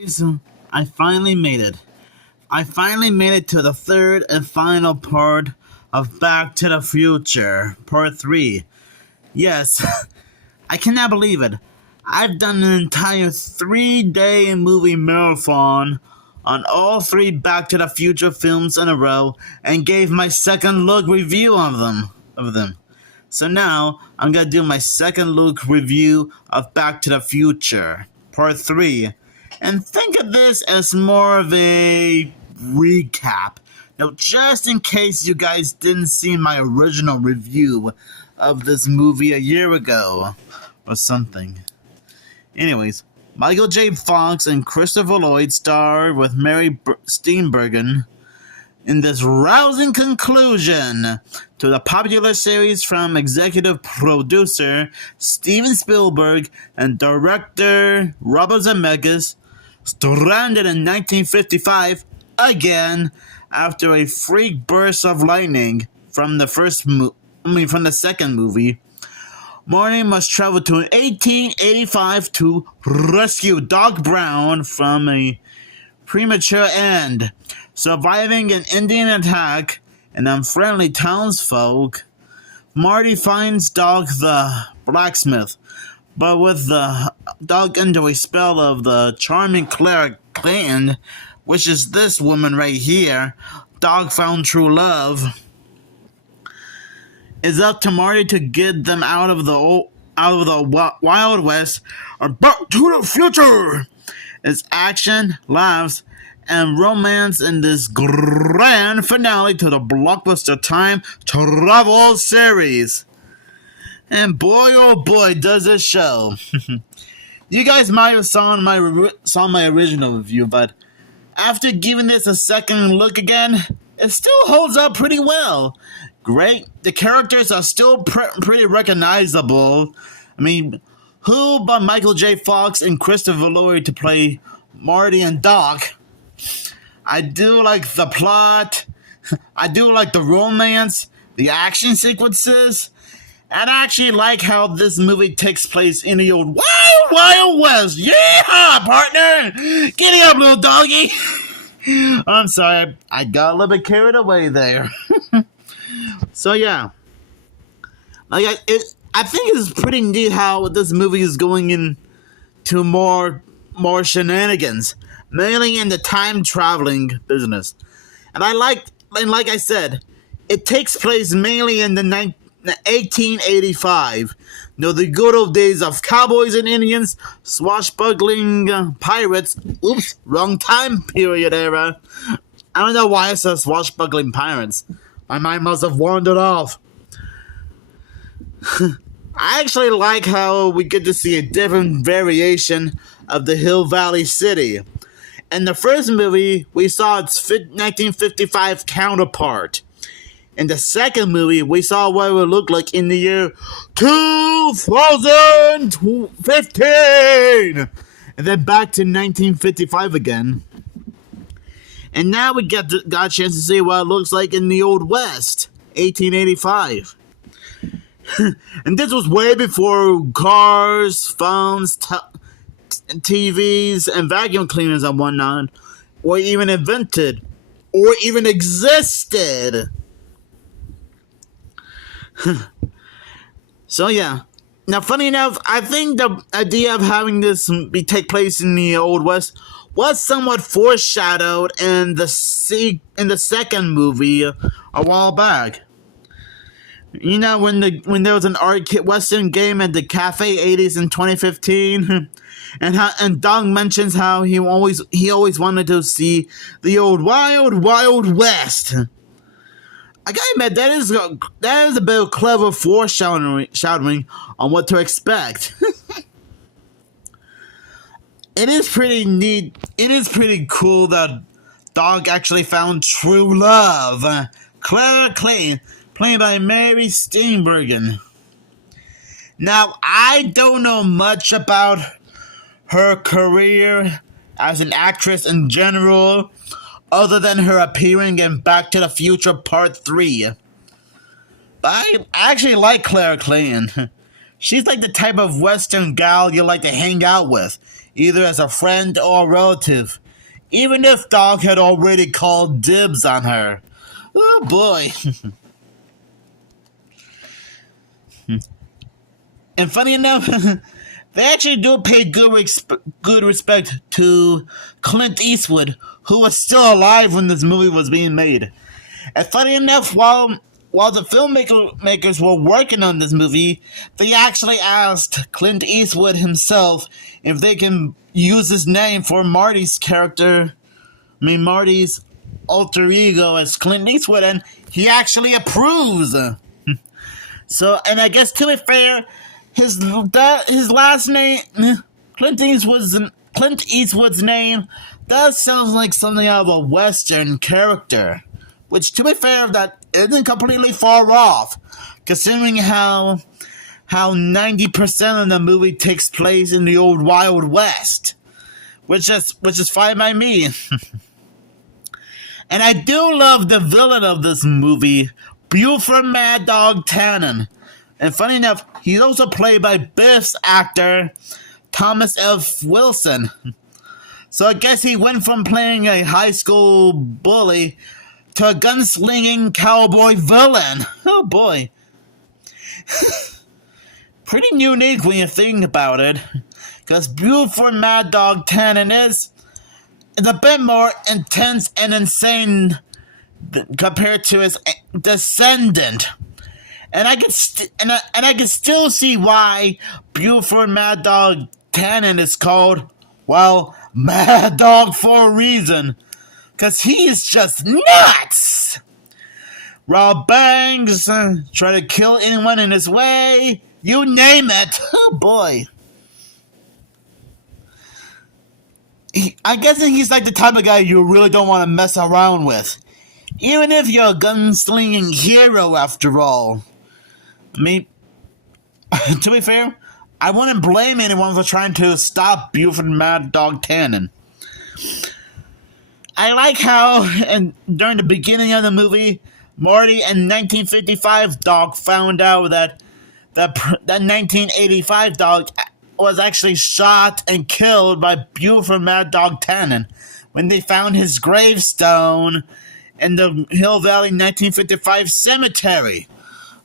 Guys, I finally made it. I finally made it to the third and final part of Back to the Future, Part 3. Yes, I cannot believe it. I've done an entire 3-day movie marathon on all three Back to the Future films in a row and gave my second look review of them. So now I'm gonna do my second look review of Back to the Future, Part 3. And think of this as more of a recap. Now, just in case you guys didn't see my original review of this movie a year ago or something. Anyways, Michael J. Fox and Christopher Lloyd star with Mary Steenburgen in this rousing conclusion to the popular series from executive producer Steven Spielberg and director Robert Zemeckis, stranded in 1955 again after a freak burst of lightning from the second movie. Marty must travel to 1885 to rescue Doc Brown from a premature end. Surviving an Indian attack and unfriendly townsfolk, Marty finds Doc the blacksmith, but with the Doc under a spell of the charming Clara Clayton, which is this woman right here, Doc found true love. It's up to Marty to get them out of the Wild West or back to the future. It's action, laughs, and romance in this grand finale to the blockbuster time travel series. And boy, oh boy, does it show. You guys might have saw my original review, but after giving this a second look again, it still holds up pretty well. Great, the characters are still pretty recognizable. I mean, who but Michael J. Fox and Christopher Lloyd to play Marty and Doc? I do like the plot. I do like the romance, the action sequences. And I actually like how this movie takes place in the old Wild Wild West. Yeah, partner! Giddy up, little doggy! I'm sorry, I got a little bit carried away there. So yeah, I think it's pretty neat how this movie is going into more shenanigans, mainly in the time traveling business. And like I said, it takes place mainly in the 1885. The good old days of cowboys and Indians, swashbuckling pirates. Oops, wrong time period era. I don't know why I said swashbuckling pirates. My mind must have wandered off. I actually like how we get to see a different variation of the Hill Valley City. In the first movie, we saw its 1955 counterpart. In the second movie, we saw what it would look like in the year 2015! And then back to 1955 again. And now we got a chance to see what it looks like in the Old West, 1885. And this was way before cars, phones, TVs, and vacuum cleaners and whatnot were even invented or even existed. So yeah. Now, funny enough, I think the idea of having this take place in the Old West was somewhat foreshadowed in the second movie a while back. When there was an arcade western game at the Cafe 80s in 2015, and Doc mentions how he always wanted to see the old Wild Wild West. I gotta admit, that is a bit of clever foreshadowing on what to expect. It is pretty neat. It is pretty cool that Doc actually found true love. Clara Clayton, played by Mary Steenburgen. Now, I don't know much about her career as an actress in general, other than her appearing in Back to the Future Part 3. But I actually like Clara Clayton. She's like the type of Western gal you like to hang out with, either as a friend or a relative, even if Doc had already called dibs on her. Oh boy. And funny enough, they actually do pay good respect to Clint Eastwood, who was still alive when this movie was being made. And funny enough, while the filmmakers were working on this movie, they actually asked Clint Eastwood himself if they can use his name for Marty's character. Marty's alter ego as Clint Eastwood, and he actually approves. So, and I guess to be fair, his last name, Clint Eastwood's name, does sound like something out of a Western character. Which, to be fair, that isn't completely far off, considering how 90% of the movie takes place in the old Wild West, which is fine by me. And I do love the villain of this movie, Buford Mad Dog Tannen. And funny enough, he's also played by Biff's actor, Thomas F. Wilson. So I guess he went from playing a high school bully to a gunslinging cowboy villain. Oh boy. Pretty unique when you think about it. Because Buford Mad Dog Tannen is a bit more intense and insane compared to his descendant. And I can still see why Buford Mad Dog Tannen is called, well, Mad Dog for a reason. Because he is just nuts! Rob banks, try to kill anyone in his way, you name it. Oh boy. I guess he's like the type of guy you really don't want to mess around with. Even if you're a gunslinging hero after all. I mean, to be fair, I wouldn't blame anyone for trying to stop Buford Mad Dog Tannen. I like how, and during the beginning of the movie, Marty and 1955 Dog found out that 1985 Dog was actually shot and killed by Buford Mad Dog Tannen when they found his gravestone in the Hill Valley 1955 cemetery.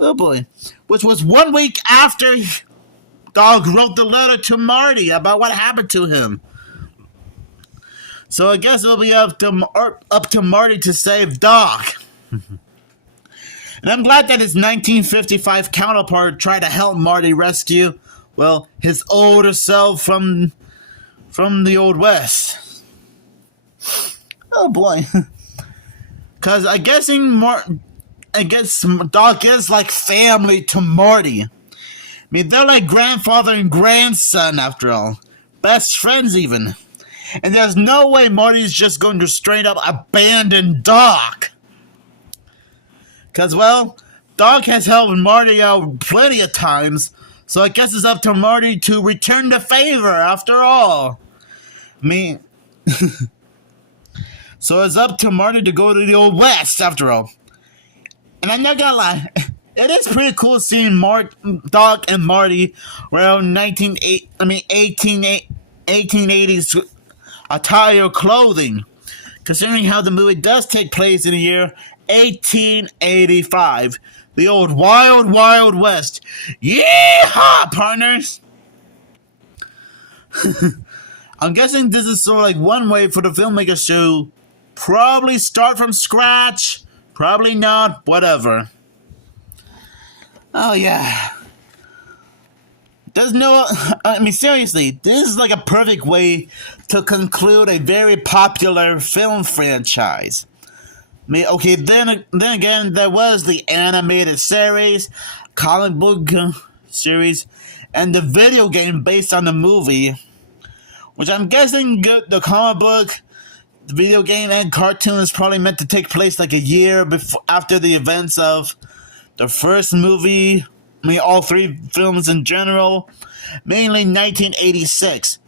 Oh boy. Which was 1 week after Dog wrote the letter to Marty about what happened to him. So I guess it'll be up to Marty to save Doc. And I'm glad that his 1955 counterpart tried to help Marty rescue, well, his older self from the Old West. Oh boy. Because I guess Doc is like family to Marty. I mean, they're like grandfather and grandson after all. Best friends even. And there's no way Marty's just going to straight up abandon Doc. Because, well, Doc has helped Marty out plenty of times, so I guess it's up to Marty to return the favor after all. I mean, so it's up to Marty to go to the Old West after all. And I'm not gonna lie, it is pretty cool seeing Doc and Marty around 1880s attire clothing, considering how the movie does take place in the year 1885, the old wild, wild west. Yeehaw, partners! I'm guessing this is sort of like one way for the filmmakers to probably start from scratch, probably not, whatever. Oh yeah. Seriously, this is like a perfect way to conclude a very popular film franchise. I mean, okay, then again, there was the animated series, comic book series, and the video game based on the movie, which I'm guessing the comic book, the video game, and cartoon is probably meant to take place like a year after the events of the first movie. I mean, all three films in general, mainly 1986,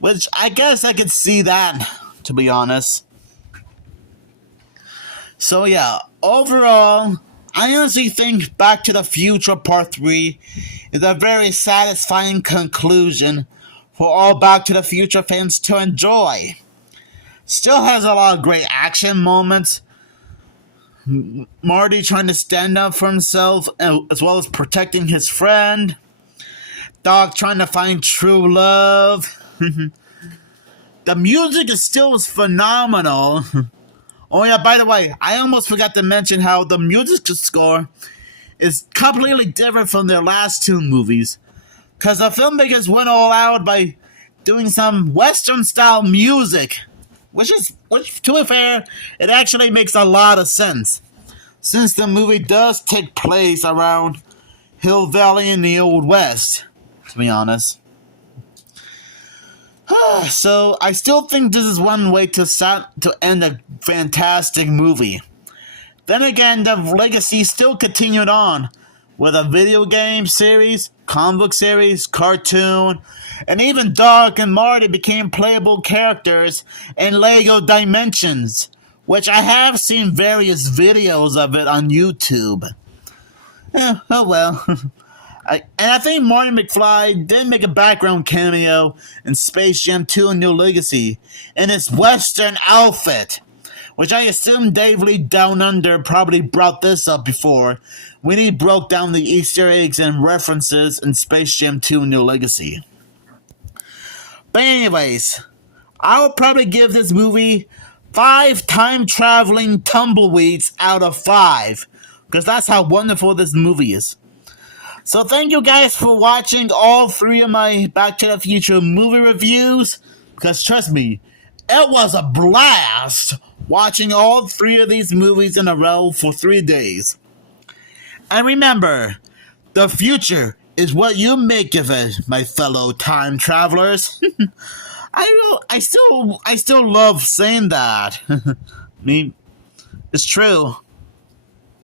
which I guess I could see that, to be honest. So yeah, overall, I honestly think Back to the Future Part 3 is a very satisfying conclusion for all Back to the Future fans to enjoy. Still has a lot of great action moments. Marty trying to stand up for himself as well as protecting his friend. Doc trying to find true love. The music is still phenomenal. Oh yeah, by the way, I almost forgot to mention how the music score is completely different from their last two movies. Because the filmmakers went all out by doing some Western-style music. Which, to be fair, it actually makes a lot of sense. Since the movie does take place around Hill Valley in the Old West, to be honest. So, I still think this is one way to end a fantastic movie. Then again, the legacy still continued on with a video game series, comic book series, cartoon, and even Doc and Marty became playable characters in Lego Dimensions, which I have seen various videos of it on YouTube. Oh well. I think Marty McFly did make a background cameo in Space Jam 2 New Legacy in his Western outfit, which I assume Dave Lee Down Under probably brought this up before when he broke down the Easter eggs and references in Space Jam 2 New Legacy. But anyways, I would probably give this movie 5 time-traveling tumbleweeds out of 5, because that's how wonderful this movie is. So thank you guys for watching all 3 of my Back to the Future movie reviews, because trust me, it was a blast watching all 3 of these movies in a row for 3 days. And remember, the future is what you make of it, my fellow time travelers. I still love saying that. I mean, it's true.